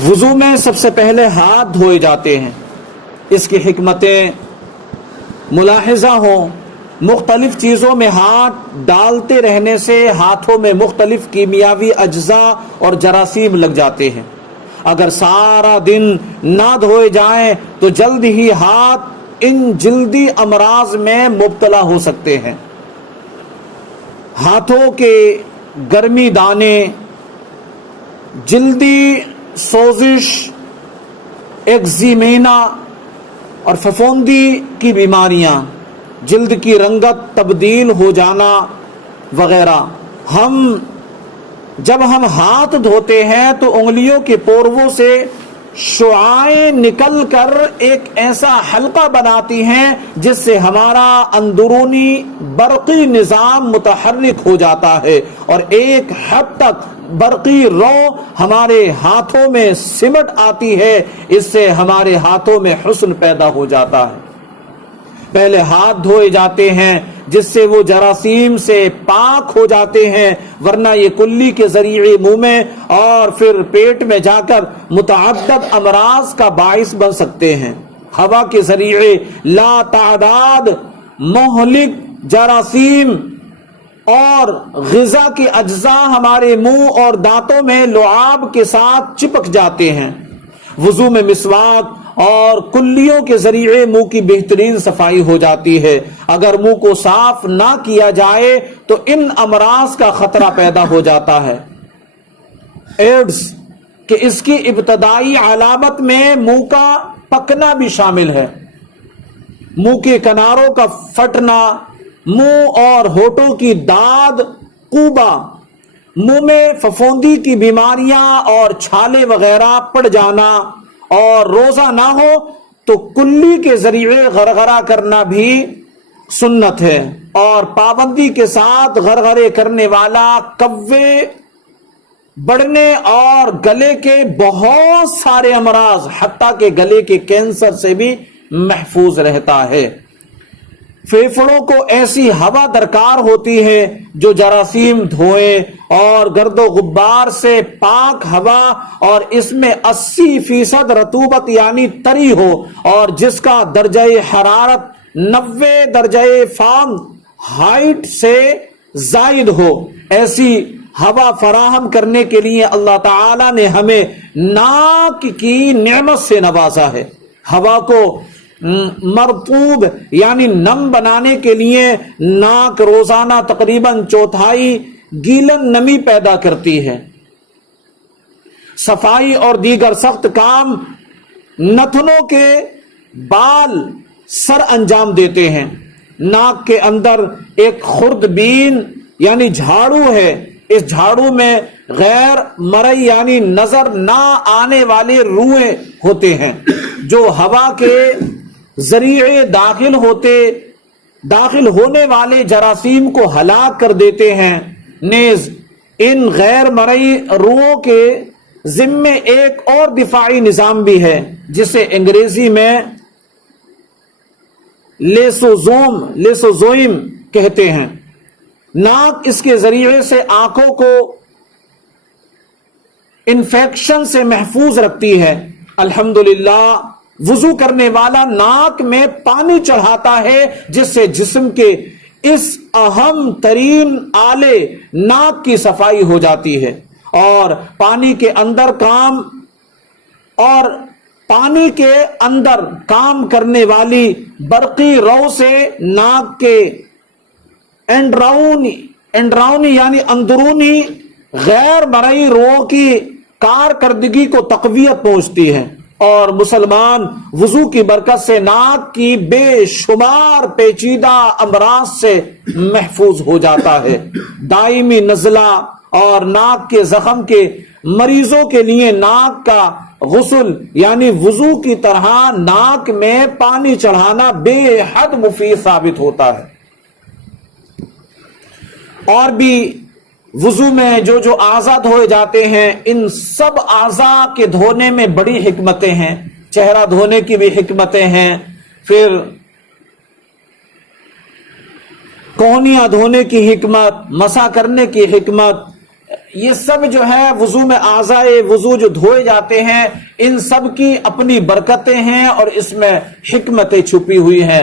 وضو میں سب سے پہلے ہاتھ دھوئے جاتے ہیں. اس کی حکمتیں ملاحظہ ہوں. مختلف چیزوں میں ہاتھ ڈالتے رہنے سے ہاتھوں میں مختلف کیمیاوی اجزاء اور جراثیم لگ جاتے ہیں. اگر سارا دن نہ دھوئے جائیں تو جلد ہی ہاتھ ان جلدی امراض میں مبتلا ہو سکتے ہیں. ہاتھوں کے گرمی دانے، جلدی سوزش، ایگزیمینا اور پھپھوندی کی بیماریاں، جلد کی رنگت تبدیل ہو جانا وغیرہ. جب ہم ہاتھ دھوتے ہیں تو انگلیوں کے پوروں سے شعاعیں نکل کر ایک ایسا حلقہ بناتی ہیں جس سے ہمارا اندرونی برقی نظام متحرک ہو جاتا ہے اور ایک حد تک برقی رو ہمارے ہاتھوں میں سمٹ آتی ہے. اس سے ہمارے ہاتھوں میں حسن پیدا ہو جاتا ہے. پہلے ہاتھ دھوئے جاتے ہیں جس سے وہ جراثیم سے پاک ہو جاتے ہیں، ورنہ یہ کلی کے ذریعے منہ میں اور پھر پیٹ میں جا کر متعدد امراض کا باعث بن سکتے ہیں. ہوا کے ذریعے لا تعداد مہلک جراثیم اور غذا کے اجزاء ہمارے منہ اور دانتوں میں لعاب کے ساتھ چپک جاتے ہیں. وضو میں مسواک اور کلیوں کے ذریعے منہ کی بہترین صفائی ہو جاتی ہے. اگر منہ کو صاف نہ کیا جائے تو ان امراض کا خطرہ پیدا ہو جاتا ہے. ایڈز کہ اس کی ابتدائی علامت میں منہ کا پکنا بھی شامل ہے. منہ کے کناروں کا پھٹنا، منہ اور ہونٹوں کی داد کوبہ، منہ میں پھپھوندی کی بیماریاں اور چھالے وغیرہ پڑ جانا، اور روزہ نہ ہو تو کلی کے ذریعے غرغرہ کرنا بھی سنت ہے. اور پابندی کے ساتھ غرغرے کرنے والا کوے بڑھنے اور گلے کے بہت سارے امراض حتیٰ کہ گلے کے کینسر سے بھی محفوظ رہتا ہے. پھیپھڑوں کو ایسی ہوا درکار ہوتی ہے جو جراثیم دھوئے اور گرد و غبار سے پاک ہوا اور اس میں 80% رطوبت یعنی تری ہو اور جس کا درجہ حرارت 90 درجہ فارنہائٹ سے زائد ہو. ایسی ہوا فراہم کرنے کے لیے اللہ تعالی نے ہمیں ناک کی نعمت سے نوازا ہے. ہوا کو مرطوب یعنی نم بنانے کے لیے ناک روزانہ تقریباً 1/4 گیلن نمی پیدا کرتی ہے. صفائی اور دیگر سخت کام نتنوں کے بال سر انجام دیتے ہیں. ناک کے اندر ایک خردبین یعنی جھاڑو ہے. اس جھاڑو میں غیر مرئی یعنی نظر نہ آنے والے روئیں ہوتے ہیں جو ہوا کے ذریعے داخل ہونے والے جراثیم کو ہلاک کر دیتے ہیں. نیز ان غیر مرئی روؤں کے ذمے ایک اور دفاعی نظام بھی ہے جسے انگریزی میں لیسوزوم کہتے ہیں. ناک اس کے ذریعے سے آنکھوں کو انفیکشن سے محفوظ رکھتی ہے. الحمدللہ وضو کرنے والا ناک میں پانی چڑھاتا ہے جس سے جسم کے اس اہم ترین آلے ناک کی صفائی ہو جاتی ہے. اور پانی کے اندر کام کرنے والی برقی رو سے ناک کے انڈراؤنی یعنی اندرونی غیر مرئی رو کی کارکردگی کو تقویت پہنچتی ہے. اور مسلمان وضو کی برکت سے ناک کی بے شمار پیچیدہ امراض سے محفوظ ہو جاتا ہے. دائمی نزلہ اور ناک کے زخم کے مریضوں کے لیے ناک کا غسل یعنی وضو کی طرح ناک میں پانی چڑھانا بے حد مفید ثابت ہوتا ہے. اور بھی وضو میں جو اعضاء دھوئے جاتے ہیں ان سب اعضاء کے دھونے میں بڑی حکمتیں ہیں. چہرہ دھونے کی بھی حکمتیں ہیں، پھر کونیاں دھونے کی حکمت، مسح کرنے کی حکمت، یہ سب جو ہے وضو میں اعضائے وضو جو دھوئے جاتے ہیں ان سب کی اپنی برکتیں ہیں اور اس میں حکمتیں چھپی ہوئی ہیں.